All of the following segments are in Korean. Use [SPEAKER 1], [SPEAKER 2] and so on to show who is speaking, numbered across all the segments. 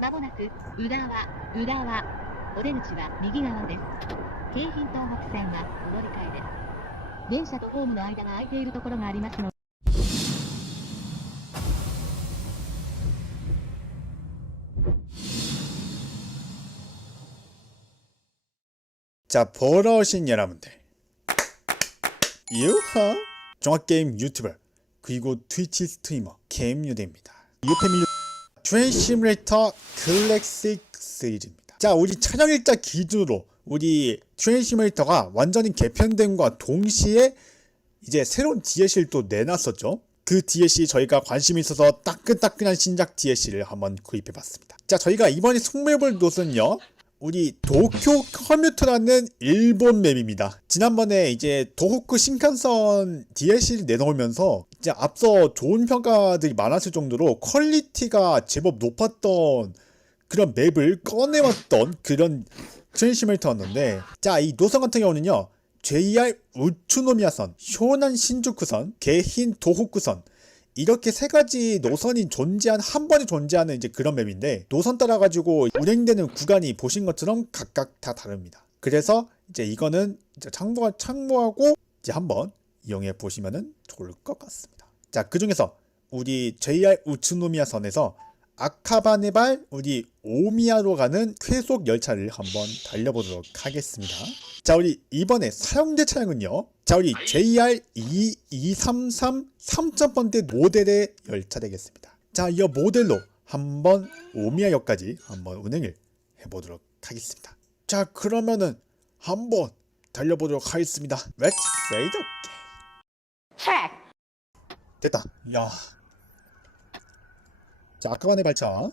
[SPEAKER 1] まもなく浦和浦和お出口は右側です京浜東北線はお乗り換えです電車とホームの間が空いているところがありますので
[SPEAKER 2] 자, 보러 오신 여러분들. 유하! 종합게임 유튜버, 그리고 트위치 스트리머, 게임유대입니다. 유페밀 트레인 시뮬레이터 클래식 시리즈입니다. 자, 우리 촬영일자 기준으로 우리 트레인 시뮬레이터가 완전히 개편됨과 동시에 이제 새로운 DLC를 또 내놨었죠. 그 DLC 저희가 관심 있어서 따끈따끈한 신작 DLC를 한번 구입해봤습니다. 자, 저희가 이번에 속매볼 노선요. 우리 도쿄 커뮤터라는 일본 맵입니다. 지난번에 이제 도호쿠 신칸선 DLC를 내놓으면서 이제 앞서 좋은 평가들이 많았을 정도로 퀄리티가 제법 높았던 그런 맵을 꺼내왔던 그런 트랜시멜터였는데 자 이 노선 같은 경우는요 JR 우츠노미야선, 쇼난 신주쿠선, 개힌 도호쿠선 이렇게 세 가지 노선이 존재한 한 번에 존재하는 이제 그런 맵인데 노선 따라 가지고 운행되는 구간이 보신 것처럼 각각 다 다릅니다. 그래서 이제 이거는 이제 참고 참고하고 이제 한번 이용해 보시면은 좋을 것 같습니다. 자, 그 중에서 우리 JR 우츠노미야 선에서 아카바네발 우리 오미야로 가는 쾌속 열차를 한번 달려보도록 하겠습니다. 자, 우리 이번에 사용된 차량은요. 자, 우리 JR 2233 3.번대 모델의 열차 되겠습니다. 자, 이 모델로 한번 오미야역까지 한번 운행을 해보도록 하겠습니다. 자, 그러면은 한번 달려보도록 하겠습니다. Let's say the
[SPEAKER 1] Check
[SPEAKER 2] 됐다. 야. 자, 아까만의 발차.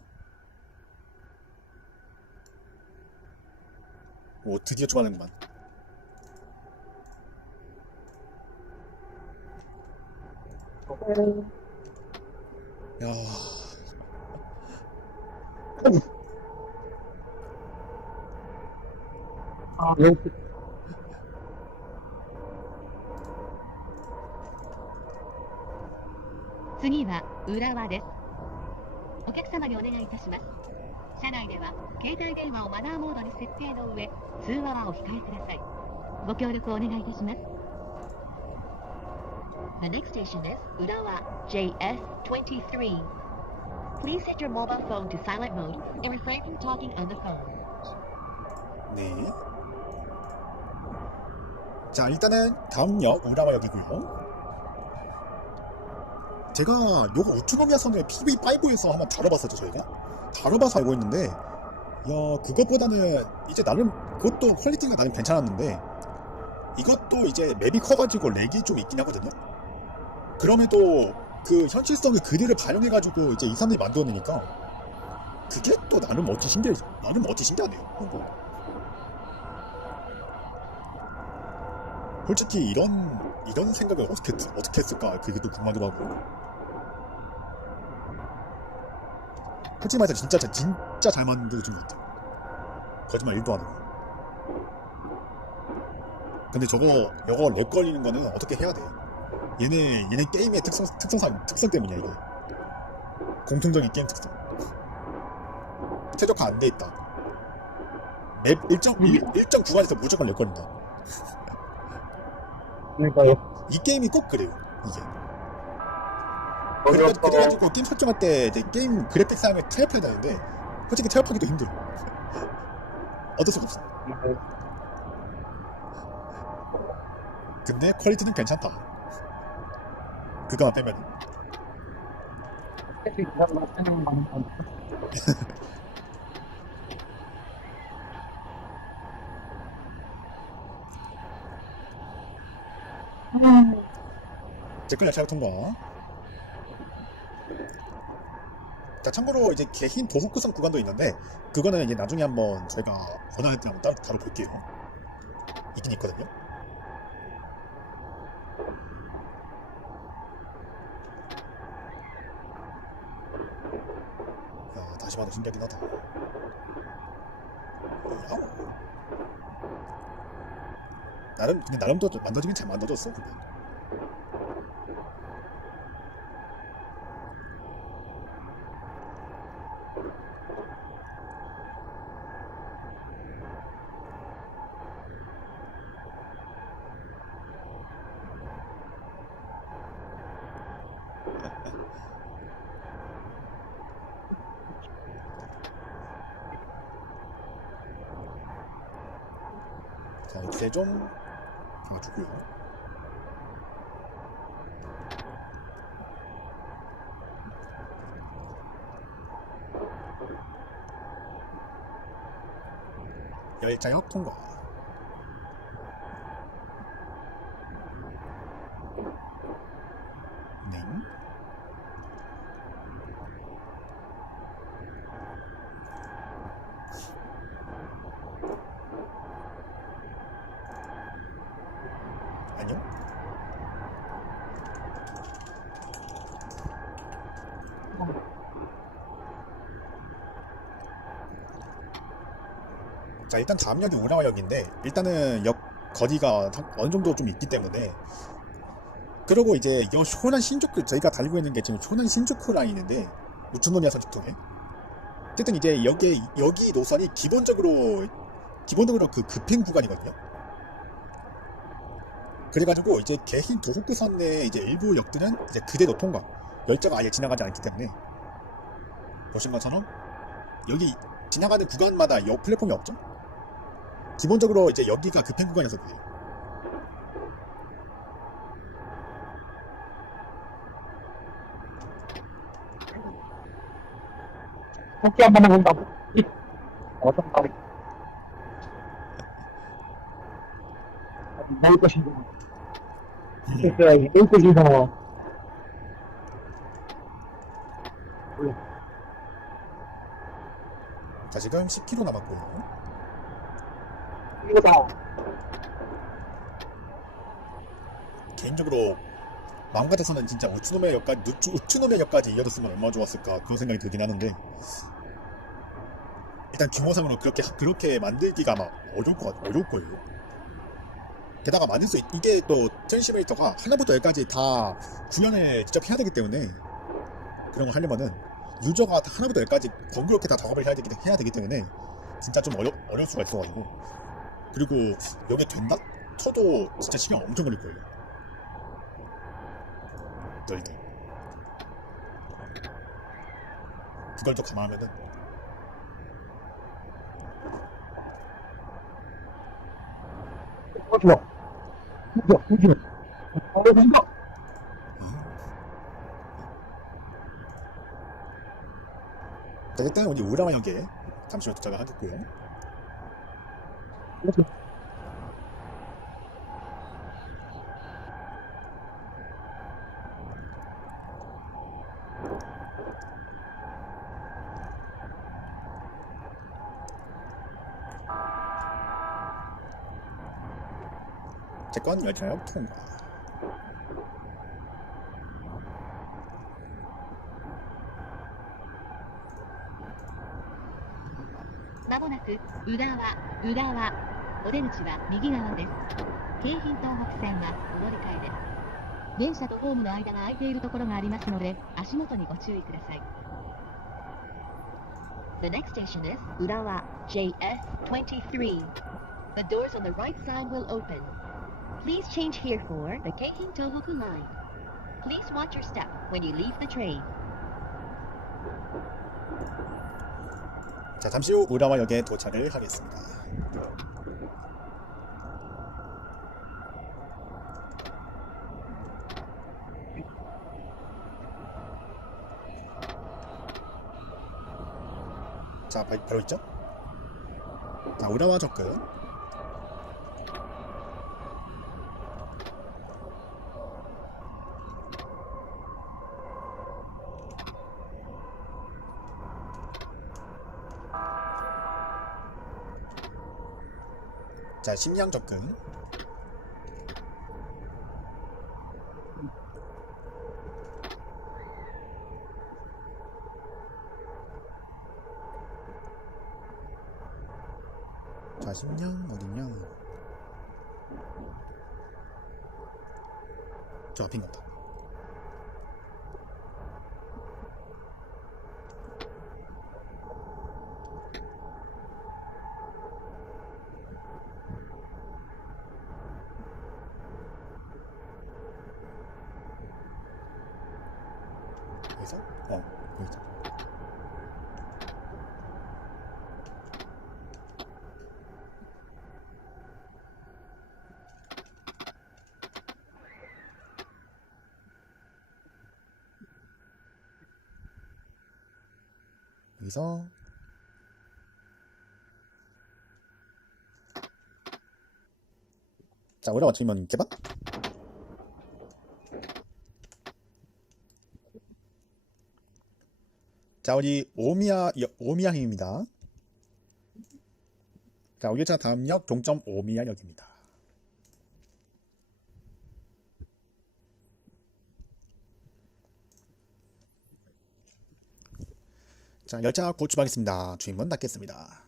[SPEAKER 2] 오, 드디어 좋아하는구만. 야.
[SPEAKER 3] 아,
[SPEAKER 1] 次は浦和ですお客様にお願いいたします車内では携帯電話をマナーモードに設定の上通話はお控えくださいご協力をお願いいたします The next station is Urawa JS23 Please set your mobile phone to silent mode and refrain from talking on the phone
[SPEAKER 2] 네. 자, 일단은 다음 역 우라와역이고요. 제가 요거 우츠노미야 선의 PV5에서 한번 다뤄봤었죠, 저희가. 다뤄봐서 알고 있는데, 야, 그것보다는 이제 나름, 그것도 퀄리티가 나름 괜찮았는데, 이것도 이제 맵이 커가지고 렉이 좀 있긴 하거든요. 그럼에도 그 현실성을 그대로 반영해가지고 이제 이 사람들이 만들어내니까, 그게 또 나름 어찌 신기해, 나름 어찌 신기하네요. 뭐. 솔직히 이런 이런 생각을 어떻게 했- 어떻게 했을까 그게 또 궁금하기도 하고 솔직히 말해서 진짜 잘- 진짜 잘 만들어준 것 같아 거짓말 1도 안 하고. 근데 저거 이거 렉 걸리는 거는 어떻게 해야 돼 얘네 얘네 게임의 특성 특성상 특성 때문이야 이게. 공통적인 게임 특성. 최적화 안 돼 있다. 맵 일정 일- 일정 구간에서 무조건 렉 걸린다.
[SPEAKER 3] 그러니까요.
[SPEAKER 2] 이 게임이 꼭 그래요 이게. 그래가지고, 그래가지고 게임 설정할 때 이제 게임 그래픽 사양에 타협해야 되는데 솔직히 타협하기도 힘들어 어쩔 수가 없어. 근데 퀄리티는 괜찮다. 그거만 빼면. 댓글 열차가 통과 자 참고로 이제 개흰 도호쿠선 구간도 있는데 그거는 이제 나중에 한번 저희가 권한할 때 한번 따로 다뤄볼게요. 있긴 있거든요. 야 다시 봐도 신기하긴 하다. 야. 나름 근데 나름 또 만들어지긴 잘 만들어졌어 그거 자 이렇게 좀 봐주고요. 열자역 통과 자 일단 다음 역이 오라와역인데 일단은 역 거리가 한- 어느 정도 좀 있기 때문에 그리고 이제 이 쇼난 신주쿠 저희가 달리고 있는 게 지금 쇼난 신주쿠 라인인데 우츠노미야 선 직통에 어쨌든 이제 여기 여기 노선이 기본적으로 기본적으로 그 급행 구간이거든요. 그래가지고 이제 개인 도호쿠선 내 이제 일부 역들은 이제 그대로 통과 열차가 아예 지나가지 않기 때문에 보신 것처럼 여기 지나가는 구간마다 역 플랫폼이 없죠. 기본적으로 이제 여기가 급행 구간이어서 그래요.
[SPEAKER 3] 토끼 한 번만 본다고. 어떤 말이? 뭘 것인가? 뭘 것인가?
[SPEAKER 2] 자 지금 10km 남았고요.
[SPEAKER 3] 이거다.
[SPEAKER 2] 개인적으로 마음 같아서는 진짜 우츠노메 역까지 우츠, 우츠 노메 역까지 이어졌으면 얼마나 좋았을까 그런 생각이 들긴 하는데 일단 규모상으로 그렇게 그렇게 만들기가 아마 어려울 것 같, 어려울 거예요. 게다가 만들 수 있, 이게 또 트랜시메이터가 하나부터 열까지 다 구현을 직접 해야 되기 때문에 그런 거 하려면은 유저가 다 하나부터 열까지 번거롭게 다 작업을 해야 되기, 해야 되기 때문에 진짜 좀 어려, 어려울 수가 있어가지고 그리고 여기 된다? 쳐도 진짜 시간 엄청 걸릴 거예요. 널들 그걸 또 감안하면은
[SPEAKER 3] 어, 좋아. 좋아, 좋아. 어, 좋아.
[SPEAKER 2] 자, 일단 우리 우라마 역에 잠시 후 도착을 하겠고요 这！
[SPEAKER 1] まもなく浦和浦和。お出口は右側です京浜東北線はお乗り換えです電車とホームの間が空いているところがありますので足元にご注意ください The next station is Urawa JS23 The doors on the right side will open Please change here for the Keihin Tohoku line Please watch your step when you leave the train
[SPEAKER 2] 자 잠시 후 우라마역에 도착을 하겠습니다 자 바- 바로 있죠? 자 우라마 접근 자 심양 접근 자 심양 어딨냐? 저 앞인 것 같다 여기서 어 여기서 여기서. 자 오라 맞추면 개방 자 우리 오미야 여- 오미야행입니다. 자 우리 차 다음 역 종점 오미야역입니다 자, 열차 곧 출발했습니다. 주인문 닫겠습니다.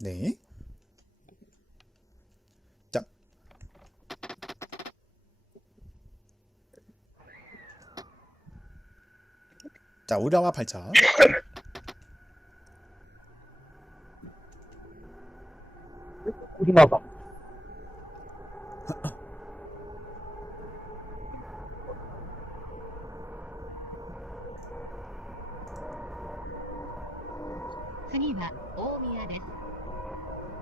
[SPEAKER 2] 네. 자. 우라와 8차.
[SPEAKER 3] 行きまし
[SPEAKER 1] ょう次は大宮です。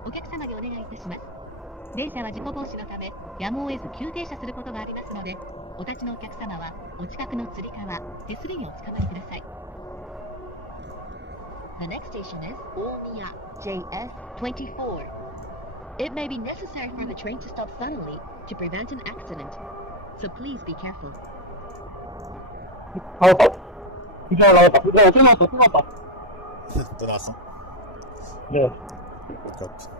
[SPEAKER 1] お客様にお願いいたします。電車は事故防止のため、やむを得ず急停車することがありますので、お立ちのお客様は、お近くのつり革、手すりにおつかまりください。The next station is 大宮 JS24. It may be necessary for the train to stop suddenly to prevent an accident, so please be careful.
[SPEAKER 3] 나왔다. 이제 나왔다. 이제 어제 나왔다. 또 나왔다.
[SPEAKER 2] 또 나왔어.
[SPEAKER 3] 네.
[SPEAKER 2] 그렇군.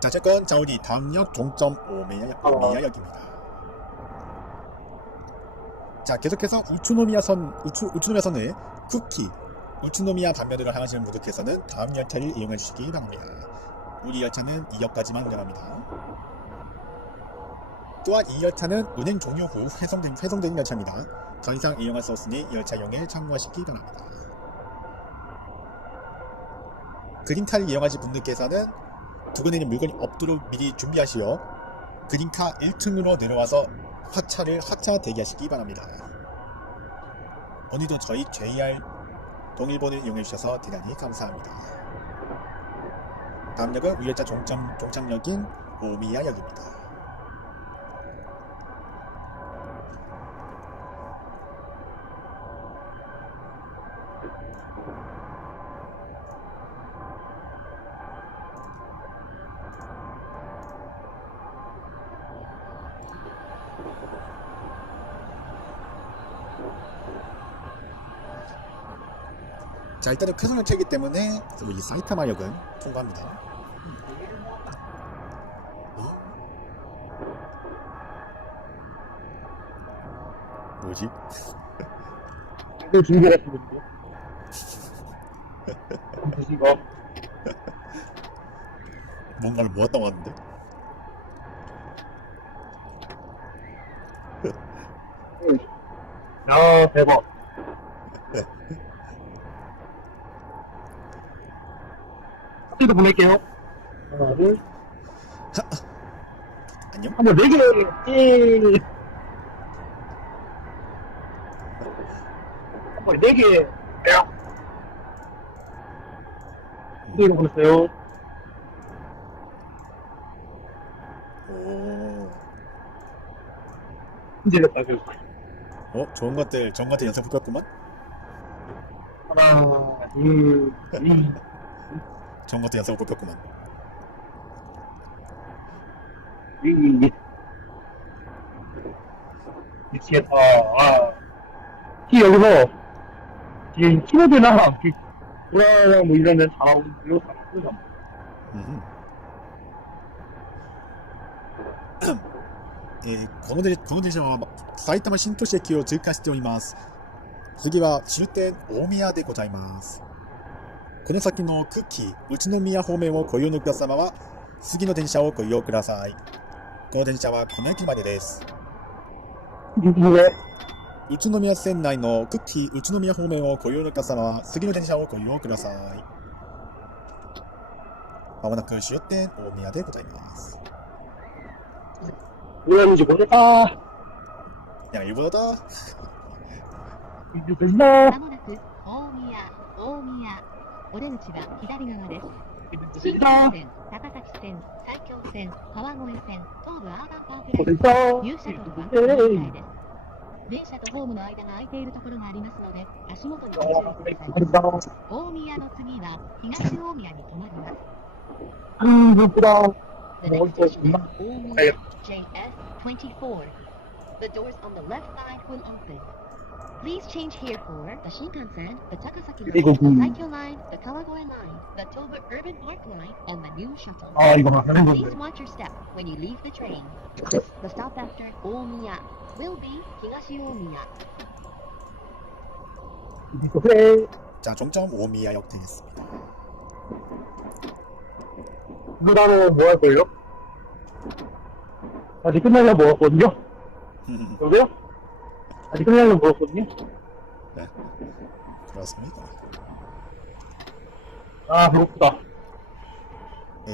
[SPEAKER 2] 자, 어쨌건 자 우리 다음 역 종점 오미야 오미야역입니다. 자, 계속해서 우츠노미야선 우츠 우츠노미야선의 쿠키 우츠노미야 반면으로 향하시는 분들께서는 다음 열차를 이용해 주시기 바랍니다. 우리 열차는 2역까지만 운행합니다. 또한 이 열차는 운행 종료 후 회송된, 회송된 열차입니다. 더 이상 이용할 수 없으니 열차 이용에 참고하시기 바랍니다. 그린카를 이용하실 분들께서는 내린 물건이 없도록 미리 준비하시어 그린카 1층으로 내려와서 하차를 하차 대기하시기 바랍니다. 오늘도 저희 JR 동일본을 이용해 주셔서 대단히 감사합니다. 다음 역은 우열차 종점, 종착역인 오미야역입니다. 자 일단은 쾌선열차이기 때문에 이 사이타마역은 통과합니다. 어? 뭐지?
[SPEAKER 3] 이거 준비를 했는데. 드시고.
[SPEAKER 2] 뭔가를 모았다 왔는데?
[SPEAKER 3] 야, 대박. 합체도 보낼게요. 하나, 둘.
[SPEAKER 2] 안녕?
[SPEAKER 3] 한번 네 개. 예. 한번 네 개. 야. 이거 보냈어요.
[SPEAKER 2] 오.
[SPEAKER 3] 이제 됐다, 그.
[SPEAKER 2] 어? 좋은 것들 좋은 것들 연습 붙었구만?
[SPEAKER 3] 하나, 둘, 셋.
[SPEAKER 2] 좋은 것들 연습 붙었구만
[SPEAKER 3] 이 미치겠다. 아. 키 여기서 지금 키보드나 그 브라나 뭐 이런 데 잘하고 있고요.
[SPEAKER 2] 음흠. 예, このでこの電車は埼玉新都市駅を通過しております。次は終点大宮でございます。 この先のキー、宇都宮方面をご用の皆様は、次の電車をご利用ください。この電車はこの駅までです。宇都宮線内のクッキー、宇都宮方面をご用の皆様は、次の電車をご利用ください。まもなく終点大宮でございます。
[SPEAKER 3] 45
[SPEAKER 2] 度だ？ー。や、45
[SPEAKER 3] こと。度だ？
[SPEAKER 1] まもなく大宮、大宮。お出口は左側です。新幹線、高崎線、埼京線、川越線、東武アーバーパークレイ、入です。電車とホームの間が空いているところがありますので、足元に注意ください。大宮の次は東大宮に停まります。う
[SPEAKER 3] ん、
[SPEAKER 1] だ。JS24。The doors on the left side will open. Please change here for the Shinkansen, the Takasaki line,
[SPEAKER 3] 이거
[SPEAKER 1] the
[SPEAKER 3] 그-
[SPEAKER 1] Saikyo line, the Kawagoe line, the Tobu Urban Park line, and the new shuttle.
[SPEAKER 3] 아, 이거 하는
[SPEAKER 1] Please
[SPEAKER 3] 건데.
[SPEAKER 1] watch your step when you leave the train. The stop after Omiya will be Higashi Omiya.
[SPEAKER 3] 그래.
[SPEAKER 2] 자, 종점 오미야역 되겠습니다.
[SPEAKER 3] 누나로 뭐 할걸요? 아직 끝나려 먹었거든요? 여보세요? 아직 끝나려 먹었거든요?
[SPEAKER 2] 네, 그렇습니다.
[SPEAKER 3] 아, 배고프다.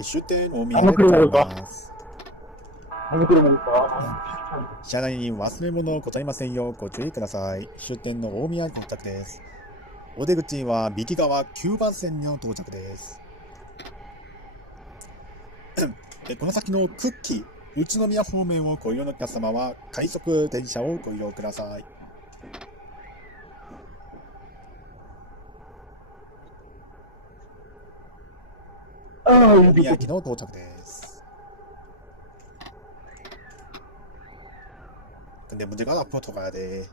[SPEAKER 2] 슈텐
[SPEAKER 3] 안
[SPEAKER 2] 오미야
[SPEAKER 3] 먹기로 먹을까?
[SPEAKER 2] ます
[SPEAKER 3] 잘못 들어보니까.
[SPEAKER 2] 車内に忘れ物ございませんようご注意ください。終点の大宮到着です。お出口は右側9番線の到着です。でこの先のクッキー、 宇都宮方面をご利用のお客様は快速電車をご利用ください。
[SPEAKER 3] 아,
[SPEAKER 2] 大
[SPEAKER 3] 여기
[SPEAKER 2] 宮駅の到着です。 근데 문제가 앞으로 더 가야 돼.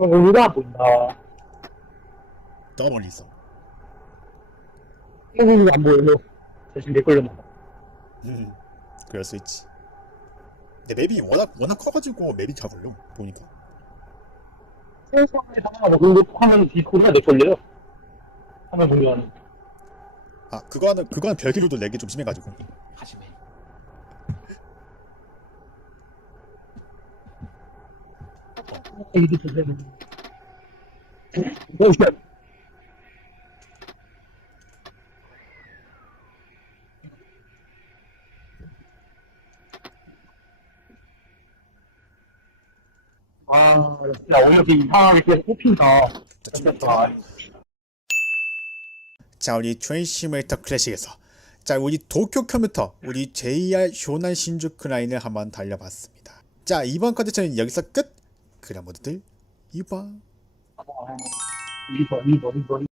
[SPEAKER 3] 여기가 안 보인다.
[SPEAKER 2] 더 멀리 있어.
[SPEAKER 3] 여기가 안 보여요. 대신 내 걸렸나 봐.
[SPEAKER 2] 음, 그럴 수 있지. 근데 맵이 워낙 워낙 커가지고 맵이 잘 걸려 보니까.
[SPEAKER 3] 세상에 상관없어. 그리고 하면 디코드가 내 걸려요. 하면 종료하는.
[SPEAKER 2] 아 그거는 그거는 별개로도 렉이 좀 심해가지고.
[SPEAKER 3] 하시네. 이게 주세요. 아, 진짜 이렇게 이상하게 계속 뽑힌다.
[SPEAKER 2] 자,
[SPEAKER 3] 진짜.
[SPEAKER 2] 자 우리 트레인 시뮬레이터 클래식에서 자 우리 도쿄 컴퓨터 우리 JR 쇼난 신주쿠 라인을 한번 달려봤습니다. 자 이번 컨텐츠는 여기서 끝. 그럼 모두들 이번.
[SPEAKER 3] 이번, 이번, 이번, 이번.